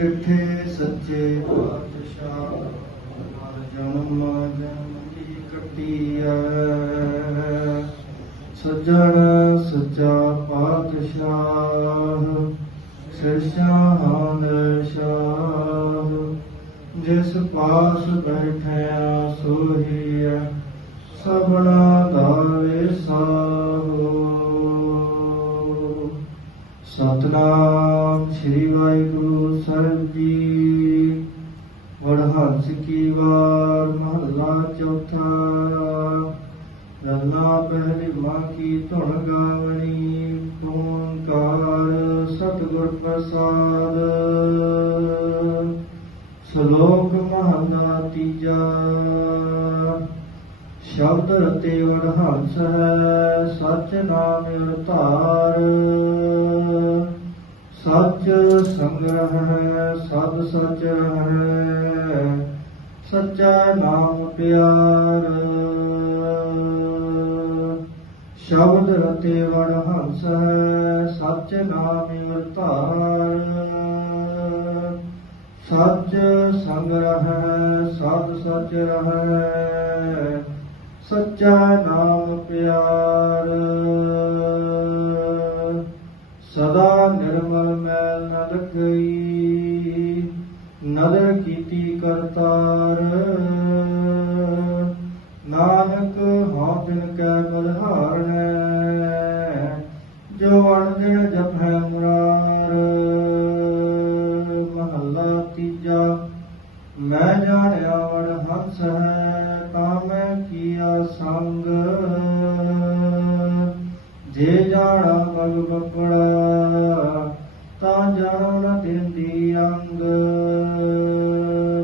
ਡਿਠੇ ਸੱਚੇ ਪਾਤਸ਼ਾਹ ਹਰ ਜਨਮ ਜਨਮ ਕੀ ਕੱਟੀਐ। ਸੱਜਣ ਸੱਚਾ ਪਾਤਸ਼ਾਹ ਸਿਰਸ਼ਾਨ ਸ਼ਾਹ। ਜਿਸ ਪਾਸ ਬੈਠਿਆ ਸੋਹੀਆ ਸਭਨਾ ਦਾ ਵਿਸਾਹੋ ਸਤਨਾਮ ਸ੍ਰੀ ਵਾਹਿਗੁਰੂ ਸਾਹਿਬ ਜੀ। ਵਡਹੰਸ ਕੀ ਵਾਰ, ਮਹੱਲਾ ਚੌਥਾ। ਰੰਨਾ ਪਹਿਲੀ ਮਾਂ ਕੀ ਧੁਨ ਗਾਵਣੀ ਓੰਕਾਰ ਸਤਿਗੁਰ ਪ੍ਰਸਾਦ। ਸ਼ਲੋਕ ਮਹੱਲਾ ਤੀਜਾ। ਸ਼ਬਦ ਰਤੇ ਵਡਹੰਸ ਹੈ ਸਚ ਨਾਮ ਅਵਤਾਰ। ਸੱਚ ਸੰਗ੍ਰਹਿ ਹੈ ਸਭ ਸਚ ਹੈ ਸੱਚਾ ਨਾਮ ਪਿਆਰ। ਸ਼ਬਦ ਰਤੇ ਵਡਹੰਸ ਹੈ, ਸੱਚ ਨਾਮ ਅਵਤਾਰ ਸੱਚ ਸੰਗ੍ਰਹ ਹੈ ਸਦ ਸਚ ਰਹੈ ਸੱਚਾ ਨਾਮ ਪਿਆਰ। ਸਦਾ ਮੈਲ ਨਦਰ ਕੀਤੀ ਕਰਤਾਰ। ਨਾਨਕ ਹਉ ਤਿਨ ਕੈ ਬਲਹਾਰਣੈ ਜੋ ਅਣਜਣ ਜਪੈ ਮੁਰਾਰ। ਮਹੱਲਾ ਤੀਜਾ, ਮੈਂ ਜਾਣਿਆ ਵੜ ਹੰਸ ਹੈ, ਤਾਂ ਮੈਂ ਕੀਆ ਸੰਗ। ਜੇ ਜਾਣਾ ਮਗ ਬਪੜਾ ਤਾਂ ਜਾਣੋ ਨ ਦਿੰਦੀ ਅੰਗ।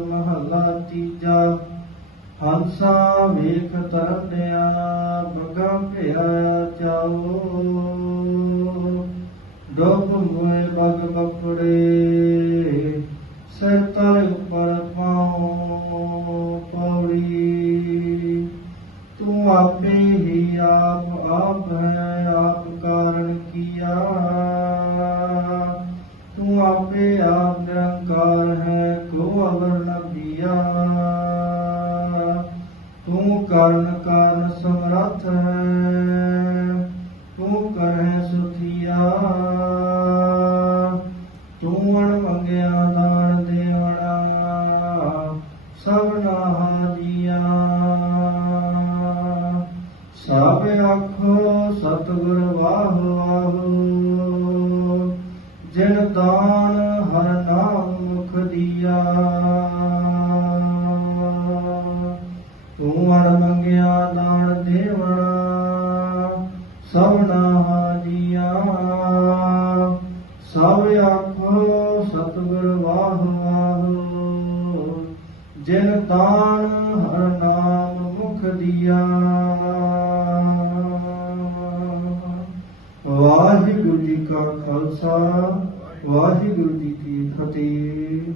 ਮਹੱਲਾ ਤੀਜਾ, ਹੰਸਾ ਵੇਖ ਤਰੰਦਿਆ ਬਗਾ ਭਿਆ ਚਾਓ ਡੋਬ ਮੋਏ ਬਗ ਬਪੜੇ ਸਿਰ ਤਲ ਉੱਪਰ ਪਾਉ ਪੌੜੀ। ਤੂੰ ਆਪੇ ਹੀ ਆਪ ਆਪ ਹੈ, ਆਪ ਕਾਰਨ ਕੀਆ। ਤੂੰ ਕਰਨ ਕਾਰਨ ਸਮਰੱਥ ਹੈ, ਤੂੰ ਕਰਹਿ ਸੁਖੀਆ ਤੂੰ ਅਣ ਮੰਗਿਆ ਦਾਨ ਦੇਵਣਾ ਸਭਨਾ ਹਾਜੀਆ ਸਭ ਆਖੋ ਸਤਿਗੁਰ ਵਾਹ ਵਾਹ ਜਿਨ ਦਾਨ ਸਭਨਾ ਹਾਜੀਆ ਸਭ ਆਖੋ ਸਤਿਗੁਰ ਵਾਹ ਵਾਹ ਜਿਨ ਦਾਨ ਹਰ ਨਾਮ ਮੁਖ ਦੀਆ। ਵਾਹਿਗੁਰੂ ਜੀ ਕਾ ਖਾਲਸਾ, ਵਾਹਿਗੁਰੂ ਜੀ ਕੀ ਫਤਿਹ।